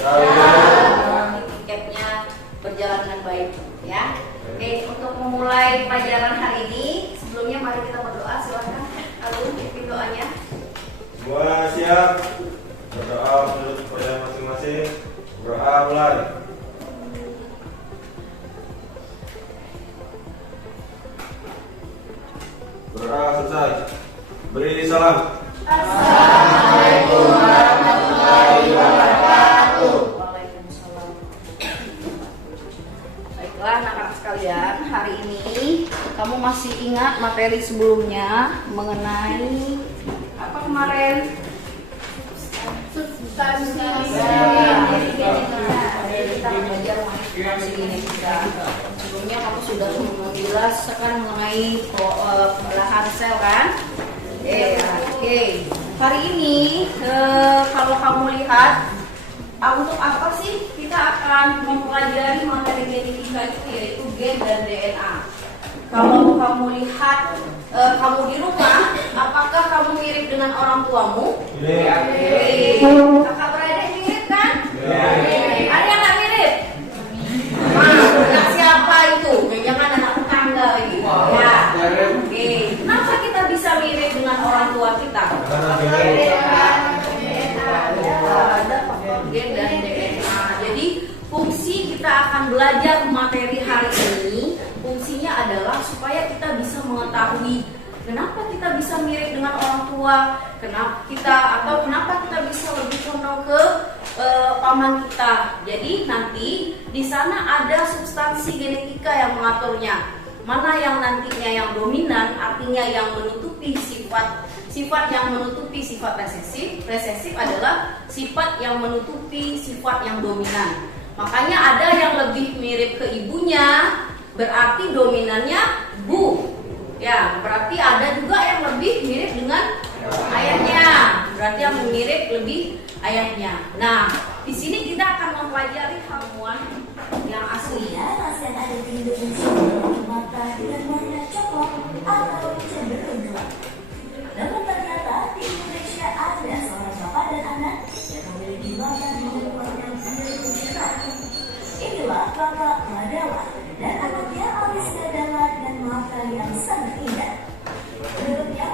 Tiketnya berjalan dengan baik ya. Oke, untuk memulai pelajaran hari ini, sebelumnya mari kita berdoa. Silakan Alun pimpin doanya. Semua siap? Berdoa menurut kepercayaan masing-masing. Berdoa mulai. Berdoa selesai. Beri salam. Assalamualaikum warahmatullahi wabarakatuh. Waalaikumsalam. Baiklah anak-anak sekalian, hari ini kamu masih ingat materi sebelumnya mengenai apa kemarin? Substansi. Kita belajar substansi genetika. Sebelumnya kamu sudah menjelaskan mengenai pembelahan sel kan? Oke. Hari ini kalau kamu lihat untuk apa sih kita akan mempelajari materi genetika itu, yaitu gen dan DNA. Kalau kamu lihat kamu di rumah, apakah kamu mirip dengan orang tuamu? Kakak beradik mirip kan? Ada yang nggak mirip? Anak siapa itu? Jangan anak tetangga lagi. Ya. Oke. Kenapa kita bisa mirip dengan orang tua kita? Ada faktor gen dan DNA. Jadi fungsi kita akan belajar materi hari ini, fungsinya adalah supaya kita bisa mengetahui kenapa kita bisa mirip dengan orang tua, kenapa kita bisa lebih condong ke paman kita. Jadi nanti di sana ada substansi genetika yang mengaturnya. Mana yang nantinya yang dominan, artinya yang menutupi sifat yang menutupi sifat resesif. Resesif adalah sifat yang menutupi sifat yang dominan. Makanya ada yang lebih mirip ke ibunya, berarti dominannya bu. Ya, berarti ada juga yang lebih mirip dengan ayahnya, berarti yang mirip lebih ayahnya. Nah, di sini kita akan mempelajari haluan yang asli. Masih ada di Indonesia mata dengan warna coklat atau cenderung gelap. Namun ternyata di Indonesia ada seorang bapak dan anak yang memiliki mata dengan warna biru cerah. Inilah Bapak Madawa dan anaknya Alicia Dahlan dengan mata yang sangat indah. Menurutnya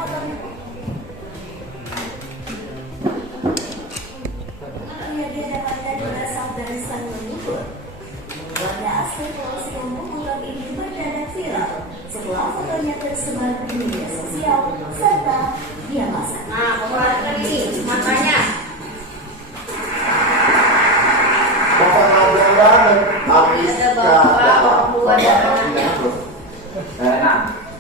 ia didapatkan berasal dari sang leluhur. Warga asli Pulau yang mengungkap ini mendadak viral setelah fotonya tersebar di media sosial serta dia masak. Nah, perhatikan ini matanya. Bapak Madawa dan Alicia Dahlan.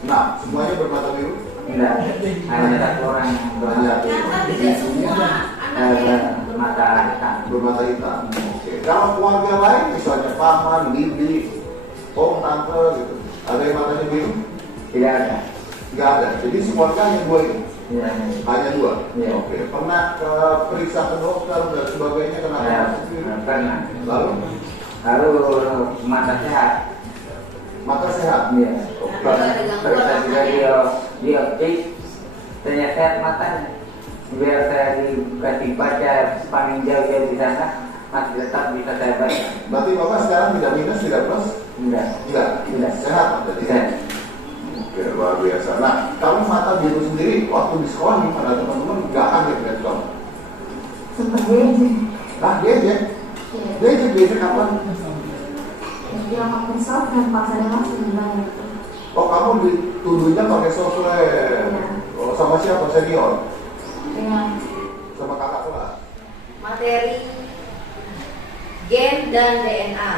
Nah, semuanya bermata biru? Enggak, hanya satu orang yang bermata Ternyata tidak semua anaknya bermata hitam. Bermata hitam. Oke. Kalau keluarga lain, misalnya paman, bibi, om, tante, gitu, ada yang matanya biru? Tidak ada. Nggak ada. Jadi sekeluarga hanya dua ini? Iya. Hanya dua? Iya. Oke. Pernah periksa ke dokter dan sebagainya, kenapa Ya, masuk biru? pernah. Lalu? Lalu mata sehat. Mata sehat? Iya. Oke. Periksa juga di optik, ternyata matanya. Biar saya dikasih baca paling jauh di sana, masih tetap bisa saya baca. Berarti Bapak sekarang tidak minus, tidak plus? Enggak. Tidak. Sehat berarti? Bisa. Oke, luar biasa. Nah, kamu mata biru sendiri waktu di sekolah gimana teman-teman? Nggak kaget kan kamu? Sempat beda. Ah, dia kapan? Yang pakai soft dan pasarnya masih dibayar. Oh, kamu dituduhnya pakai software. Iya. Oh, sama siapa? Senior? Dengan Sama kakak kelas? materi gen dan DNA.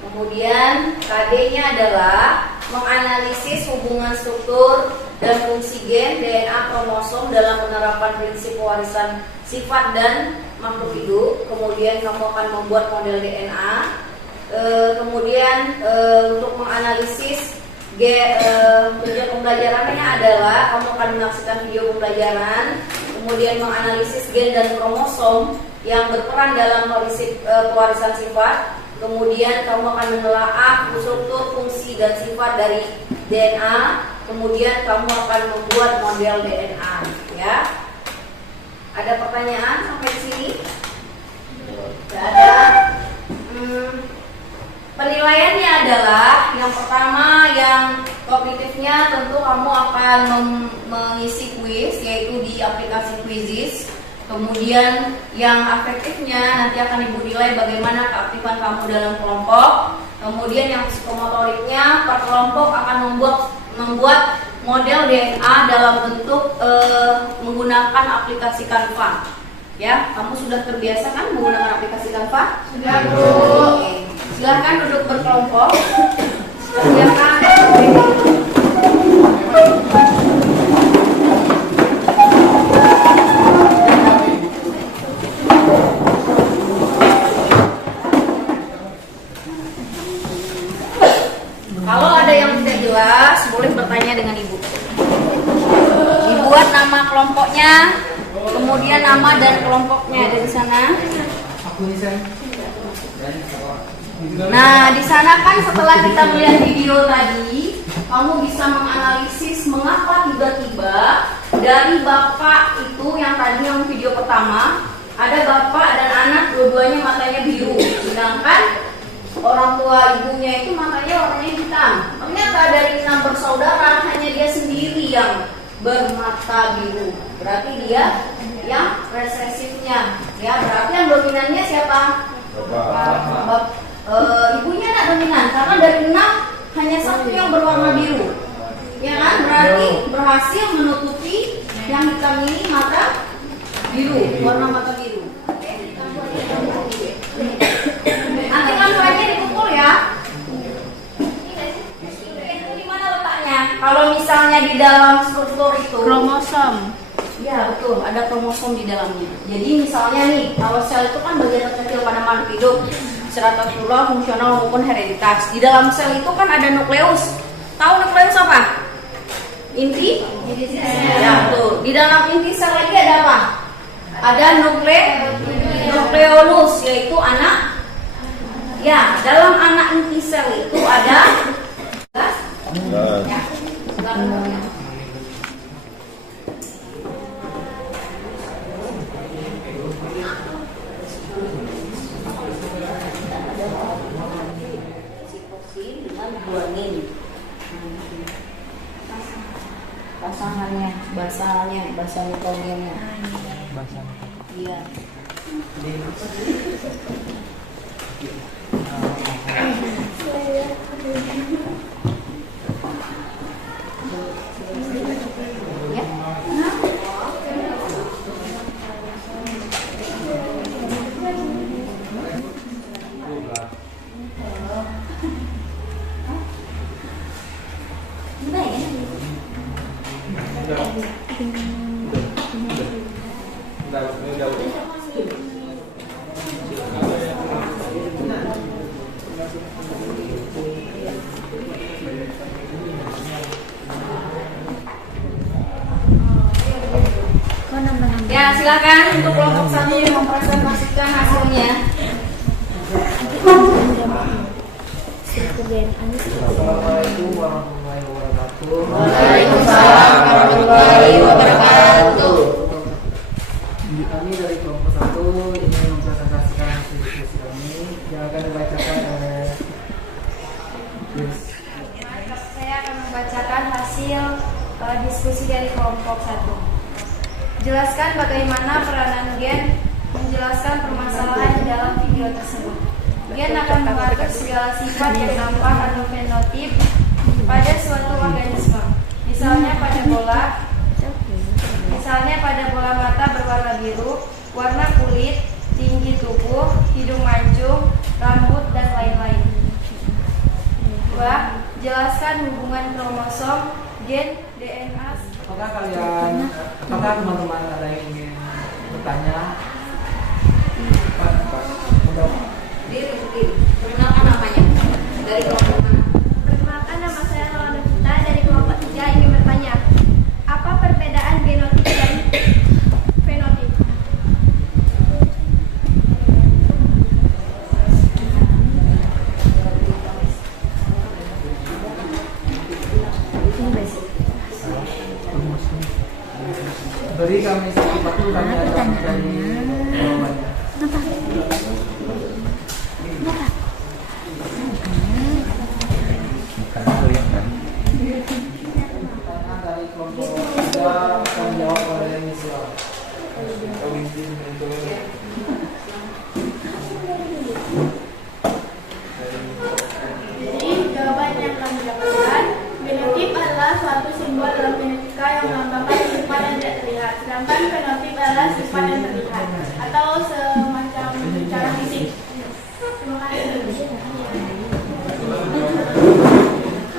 Kemudian KD-nya adalah menganalisis hubungan struktur dan fungsi gen, DNA, kromosom dalam penerapan prinsip pewarisan sifat dan makhluk hidup. Kemudian kamu akan membuat model DNA. Kemudian untuk menganalisis tujuan pembelajarannya adalah kamu akan menyaksikan video pembelajaran, kemudian menganalisis gen dan kromosom yang berperan dalam pewarisan sifat. Kemudian kamu akan menelaah struktur, fungsi, dan sifat dari DNA. Kemudian kamu akan membuat model DNA. Ya, ada pertanyaan sampai sini? Tidak ada. tentu kamu akan mengisi kuis, yaitu di aplikasi Quizizz. Kemudian yang afektifnya nanti akan Ibu nilai bagaimana keaktifan kamu dalam kelompok. Kemudian yang psikomotoriknya per kelompok akan membuat model DNA dalam bentuk menggunakan aplikasi Canva. Ya, kamu sudah terbiasa kan menggunakan aplikasi Canva? Sudah, Bu. Oke. Silakan duduk berkelompok. Silakan. Kalau ada yang tidak jelas, boleh bertanya dengan Ibu. Dibuat nama kelompoknya, kemudian nama dan kelompoknya ada di sana. Nah, di sana kan setelah kita melihat video tadi, kamu bisa menganalisis mengapa tiba-tiba dari bapak itu yang tadi yang video pertama, ada bapak dan anak dua-duanya matanya biru, sedangkan orang tua ibunya itu matanya warnanya hitam. Ternyata dari 6 bersaudara hanya dia sendiri yang bermata biru. Berarti dia yang resesifnya. Ya, berarti yang dominannya siapa? Ibunya tidak dominan karena dari 6 hanya satu yang berwarna biru. Ya kan? Berarti berhasil menutupi yang hitam ini mata biru, warna mata biru. Nanti kantornya dipukul ya. Itu di mana letaknya? Kalau misalnya di dalam struktur itu Kromosom. ya betul, ada kromosom di dalamnya. Jadi misalnya nih, kalau sel itu kan bagian terkecil pada makhluk hidup, secara tulang, fungsional maupun hereditas. Di dalam sel itu kan ada nukleus. Tahu nukleus apa? Inti? Ya betul. Di dalam inti sel lagi ada apa? Ada nukleolus, yaitu anak. Ya, dalam anak inti sel itu ada gas. Ya, silakan. Guanin. Pasangannya, bahasa nitrogennya. Iya. Ya. Ya, silakan untuk kelompok 1 mempresentasikan hasilnya. Assalamualaikum warahmatullahi wabarakatuh. Waalaikumsalam warahmatullahi wabarakatuh. Kami dari kelompok 1 ingin mempresentasikan hasil diskusi kami yang akan dibacakan oleh Saya akan membacakan hasil diskusi dari kelompok 1. Jelaskan bagaimana peranan gen menjelaskan permasalahan di dalam video tersebut. Gen akan mengatur segala sifat yang nampak atau fenotip pada suatu organisme. Misalnya pada bola mata berwarna biru, warna kulit, tinggi tubuh, hidung mancung, rambut, dan lain-lain. 2. Jelaskan hubungan kromosom, gen, DNA. Apakah teman-teman ada yang ingin bertanya? Perkenalkan namanya. Dari kelompok mana? Perkenalkan, nama saya Rolanda Vita dari kelompok 3 ingin bertanya, apa perbedaan genotip dan fenotip? Beri kami sedikit waktu, kami akan mencari jawabannya. Jadi jawaban yang kami dapatkan, genotip adalah suatu simbol dalam genetika yang melambangkan sifat yang tidak terlihat, sedangkan fenotip adalah sifat yang terlihat atau semacam cara fisik. Terima kasih.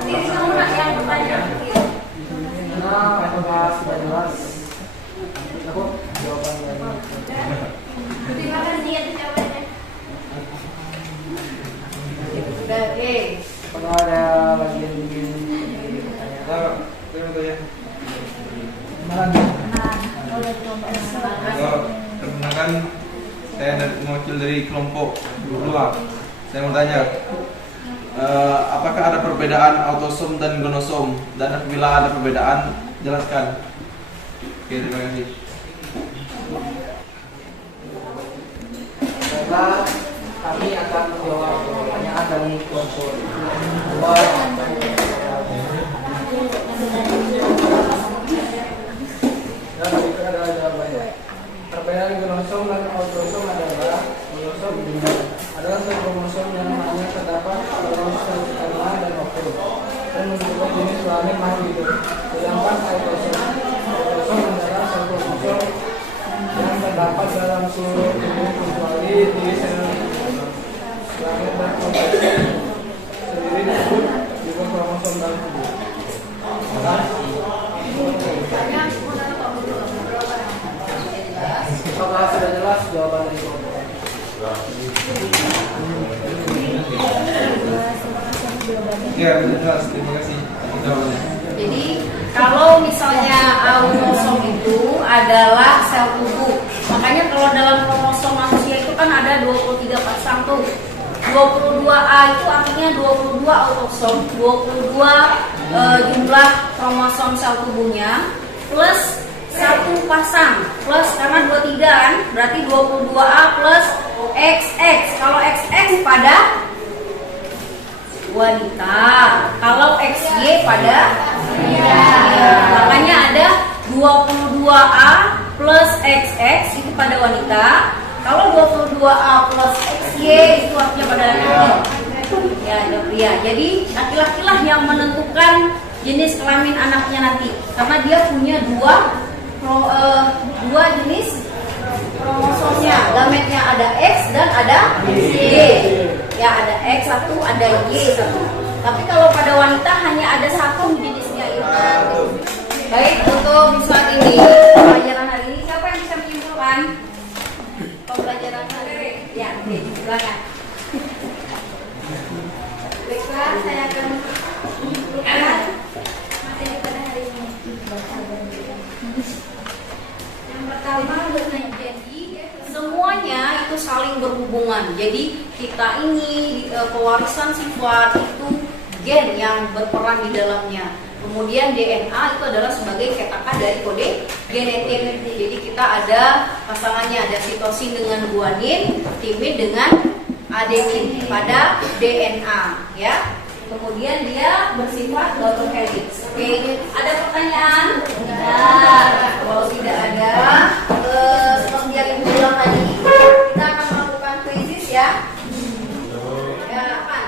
Ini kamu nak yang pertanyaan. Nah, apakah sudah jelas? Aku jawabannya. Terima kasih atas jawabannya. Oke. Apakah ada lagi yang ingin pertanyaan? Perkenalkan, saya mewakil dari kelompok 22. Saya mau tanya, apakah ada perbedaan autosom dan gonosom? Dan apabila ada perbedaan, jelaskan. Oke, terima kasih. Baiklah, kami akan menjawab pertanyaan dari kelompok 2. Dan itu adalah jawabannya. Perbedaan kromosom dan autosom adalah kromosom adalah satu kromosom yang hanya terdapat dalam sperma dan ovum dan menunjukkan jenis kelamin makhluk hidup. Sedangkan autosom adalah satu kromosom yang terdapat dalam seluruh tubuh kecuali di sel kelamin dan ovum sendiri disebut juga kromosom dalam tubuh. Apakah sudah jelas jawaban dari kelompok? Ya, jelas. Terima kasih. Jawabannya. Jadi kalau misalnya autosom itu adalah sel tubuh, makanya kalau dalam kromosom manusia itu kan ada 23 pasang tuh. 22A itu artinya 22 autosom, 22 jumlah kromosom sel tubuhnya plus satu pasang plus karena 23 kan berarti 22A plus XX. Kalau XX pada wanita, kalau XY pada pria. Makanya ada 22A plus XX itu pada wanita. Kalau 22A plus XY itu artinya pada laki-laki. Ya, ada pria. Jadi laki-laki lah yang menentukan jenis kelamin anaknya nanti, karena dia punya dua jenis kromosomnya. Gametnya ada X dan ada Y. Ya, ada X satu, ada Y satu. Tapi kalau pada wanita hanya ada satu jenisnya itu. Baik, untuk saat ini pelajaran hari ini siapa yang bisa menyimpulkan pembelajaran hari ini? Ya, oke, silakan. Baiklah, saya akan menyimpulkan materi pada hari ini. Yang pertama, jadi semuanya itu saling berhubungan. Jadi kita ini pewarisan sifat itu gen yang berperan di dalamnya. Kemudian DNA itu adalah sebagai cetakan dari kode genetik. Jadi kita ada pasangannya, ada sitosin dengan guanin, timin dengan adenin pada DNA, ya. Kemudian dia bersifat double helix. Oke, ada pertanyaan? Tidak. Kalau tidak ada, seperti yang ibu bilang tadi, kita akan melakukan quizzes ya. Ya, kapan?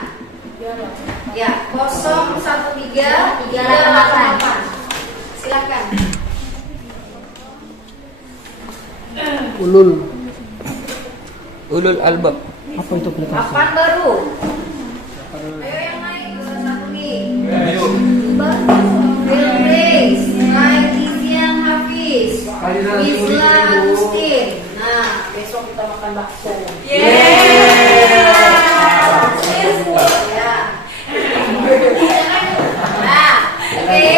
Ya, 01338. Silakan. Ulul albab. Apa itu aplikasi? Kapan baru? Ayo yang naik ke satu nih. Ayo. Bilqis, Maitizian Hafiz, Isla Agustin. Nah, besok kita makan bakso. Ya. Nah, oke.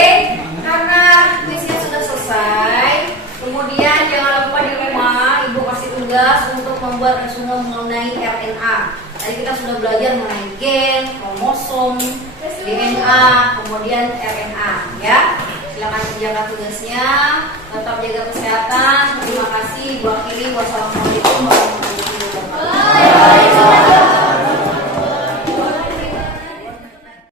Karena kuisnya sudah selesai, kemudian jangan lupa di rumah ibu kasih tugas untuk membuat resume mengenai RNA. Tadi kita sudah belajar mengenai gen, kromosom, DNA, kemudian RNA, ya. Silakan kerjakan tugasnya. Tetap jaga kesehatan. Terima kasih. Ibu akhiri. Wassalamualaikum.